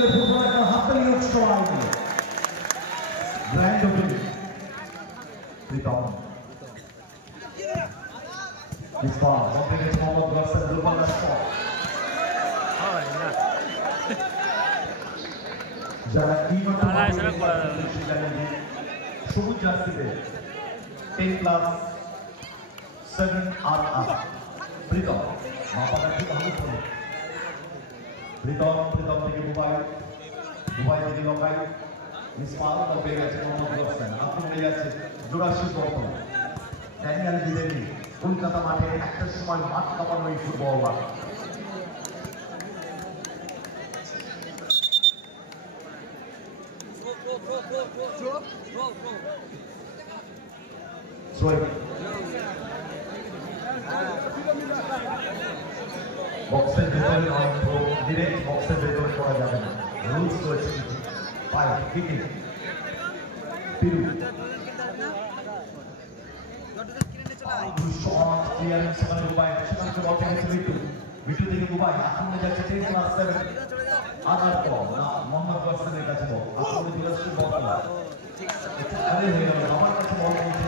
ফুটবলারটা হাতে নিয়ে সময় দিল গ্র্যান্ড ওপেনিং প্রীতম ইসফান বলতে মোহাম্মদ গাসসান দুর্বল শট যারা ইমাম সবুজ জার্সিতে 10+7 আর প্রীতম মাপাটা কি ভালো করে প্রীতম থেকে দুবাই থেকে লকাই ইসফান পেয়ে গেছে মোহাম্মদ গাসসান আক্রমণে যাচ্ছে জোরাশি বল ড্যানিয়েল বিদেলি কলকাতা মাঠে একটা সময় মাঠ কাঁপানো এই ফুটবলার বক্সের ভেতরে ডিরেক্ট বক্সের ভেতরে করা যাবে না রুলস রয়েছে পায়ে কিকিং পিরু বিটু থেকে দুবাই আক্রমণে যাচ্ছে 10+7 আদার বল না মোহাম্মদ গাসসানের কাছে বল আক্রমণে বিরাশি বল আমার কাছে বল পৌঁছে